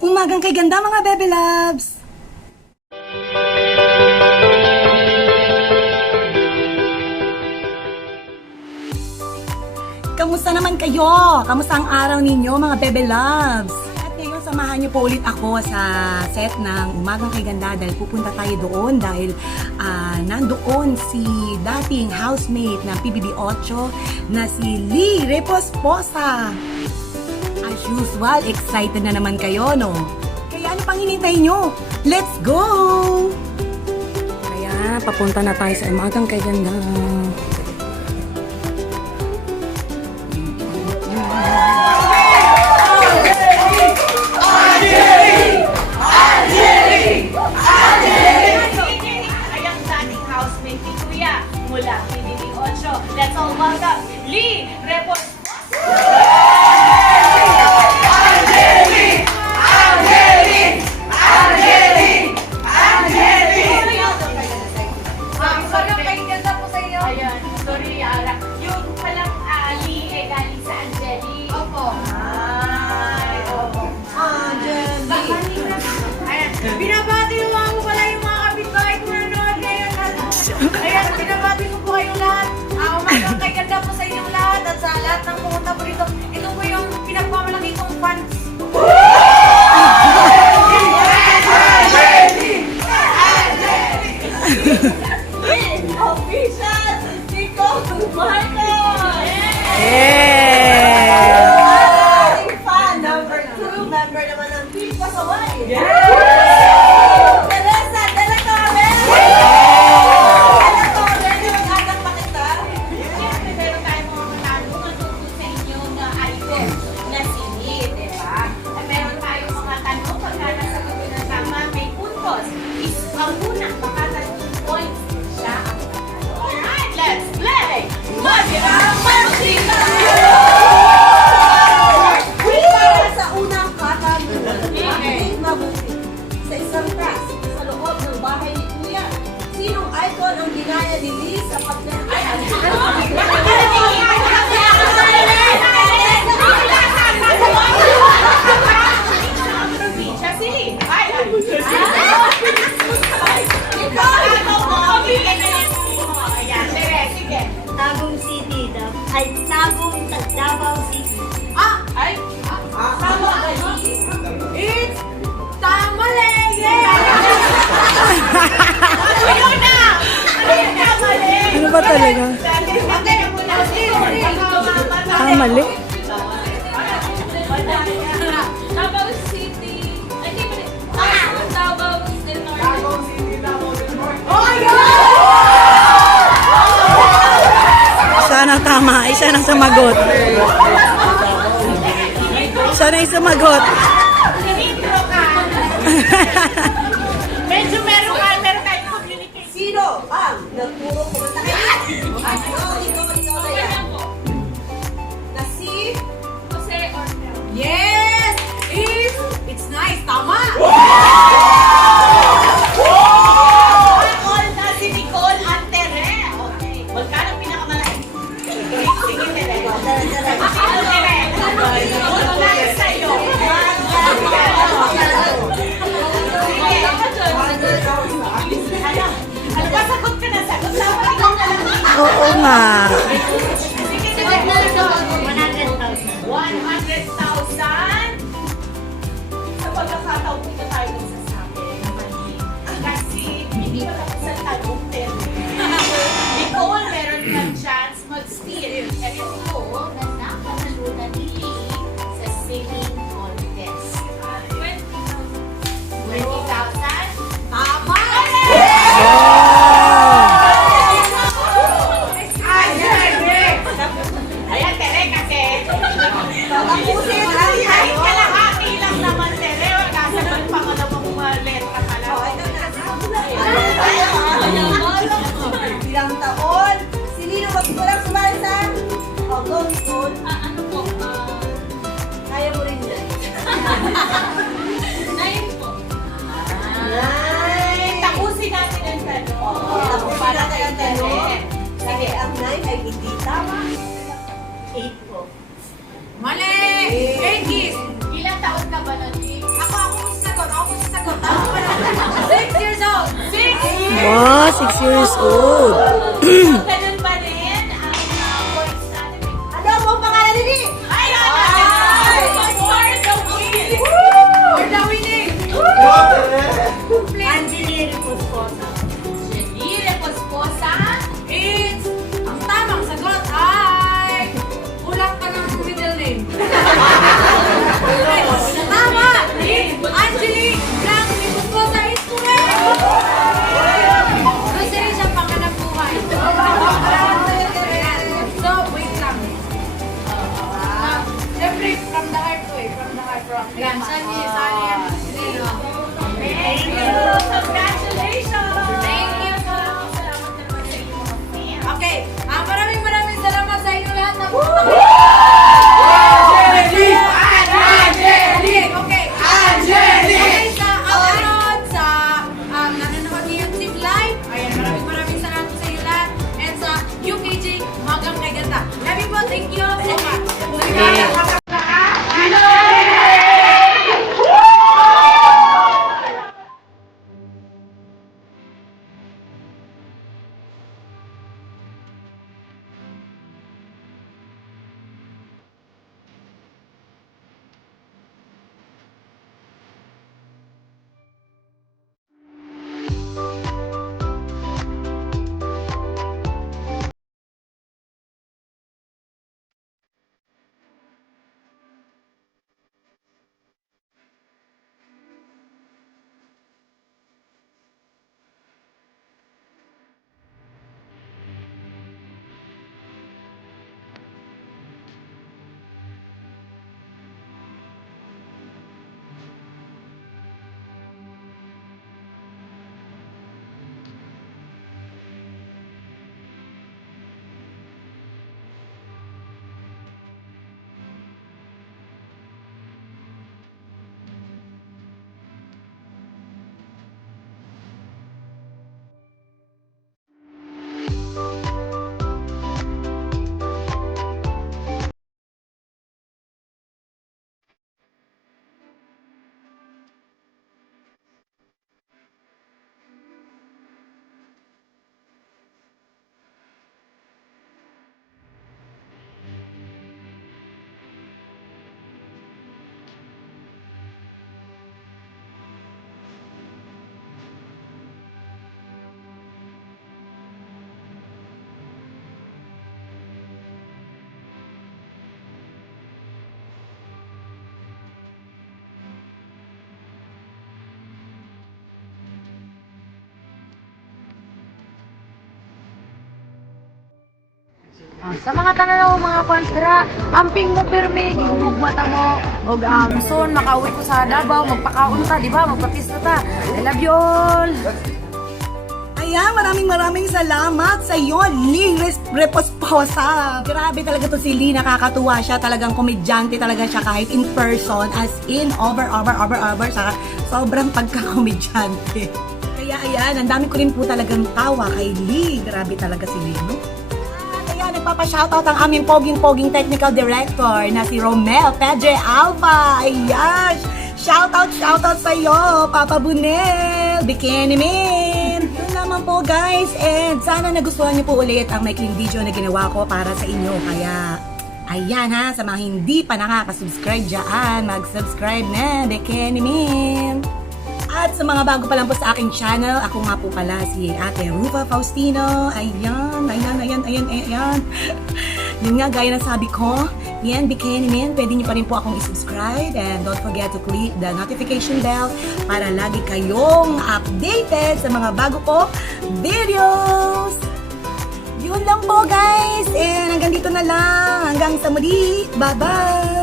Umagang kay ganda mga Bebe Loves! Kamusta naman kayo? Kamusta ang araw ninyo mga Bebe Loves? At ngayon samahan niyo po ulit ako sa set ng Umagang kay Ganda dahil pupunta tayo doon dahil nandoon si dating housemate ng PBB 8 na si Lee Reposposa. As usual, excited na naman kayo, no? Kaya ano pang hinintay nyo? Let's go! Kaya, papunta na tayo sa Umagang kay Ganda. Ayang dating housemate ni Kuya mula PBB 8. Let's all welcome Lee Reposposa! Binabati naman ko pala yung mga kapitbahay ko nanonood ngayon. Ayan, binabati ko po kayong lahat. Umagang kay ganda po sa inyong lahat at sa lahat ng pumunta po rito. Ito po yung pinagmamalaki kong fans. Official! Nico Marcos! Ating fan, number 2, member naman ng Team Pasaway. Teresa de la Torre! De la Torre, di mag-anak pa kita? Siyempre, meron tayong mga katanungan tungkol sa inyo na icon na singit, di ba? At meron tayong mga tanong pagka nasagot nyo ng tama, may puntos. Is ang unang makatatlong points siya ang panalo. Alright, let's play! Magira Martina! Para sa unang katanungan, aking mabuti sa isang class sa loob ng bahay ni Kuya. Sinong icon ang ginaya ni Lee sa Siya si Lee. Ay! Ayan, Tere, sige. Tagum City daw. Ay, Tagum Davao City. Ay! Tama ba? It's Tamale! Ayun na! Ayun na, mali! Ano ba talaga? Mali? Davao City. Ay, di ba? Davao del Norte. Sana tama. Isa na sumagot. Sana ay sumagot. Sinintro ka. Medyo meron tayong communication. Sino ang nagturo kumanta kay Lee? Ikaw na yan. Na si... Jose Ornel. Yes! It's nice! Tama! All na si Nicole at Tere. Okay. Magkano pinakamalaki? Sige, Tere. Ako, Tere. Ano na sa'yo? Ano ba, sagot ka na, sagot lang. Ikaw na lang. Oo nga. Sige, sige. 100,000. 100,000. Sa pagkakataon dito tayo nagsasabi na mali. Kasi hindi pa tapos ang tanong, pero Nicole, meron kang chance mag-steal. Ito na nakatalunan ni Lee sa singing contest. 20,000. Tama! Ayan, Tere, kasi Tapusin ang kahit kalahati lang naman, Tere, kasagot pa ko naman letra ka lang. Ilang taon? Si Lino, wag ko lang sumali sa Although Nicole. Ano po? Wow, 6 years old. So, ganun pa rin ang points natin. Ano po ang pangalan ni? Ay! For the winning! Angeline Posposa. Angeline Posposa. It's, ang tamang sagot ay kulang ka ng middle name. Tama! It's Angelique Blanc Liposposa is correct! Kasi rin siya panganap buhay. So, wait lang. Siyempre, from the heart to from the heart. Yan, Sunny, yan. Thank you. Congratulations. Thank you po. Salamat naman sa inyo mga fans. Okay, maraming salamat sa inyo lahat na pumunta. Okay. Okay, sa Outload, sa nanonood ni YouTube Live. Ayan, maraming salamat sa inyo lahat. And sa UKJ, magang kay ganda. Love you po, thank you so much. Sa mga tanan mga kontra, amping mo pirmi, mugmata mo, og soon makauwi ko sa Davao, magpakaon ta, di ba? Magpapista ta. I love you all. Ayan, maraming salamat sa iyo, Ling Reposposa. Grabe talaga to si Lee, nakakatuwa siya, talagang komedyante talaga siya kahit in person, as in over, saka sobrang pagkakomedyante. Kaya ayan, ang dami ko rin po talagang tawa kay Lee. Grabe talaga si Lee, no? Ayan, nagpapa-shoutout ang aming poging technical director na si Romel Pedre Alva. Ayan, shoutout sa iyo, Papa Bunel, Bikini Man. Yun naman po guys, and sana nagustuhan niyo po ulit ang maikling video na ginawa ko para sa inyo. Kaya, ayan ha, sa mga hindi pa nakaka-subscribe dyan, mag-subscribe na, Bikini Man. At sa mga bago pa lang po sa aking channel, ako nga po pala si Ate Rufa Faustino. Ayan. Yun nga, gaya ng sabi ko, yan, Bikini Man, pwede niyo pa rin po akong i-subscribe. And don't forget to click the notification bell para lagi kayong updated sa mga bago po videos. Yun lang po guys. And hanggang dito na lang. Hanggang sa muli. Bye-bye!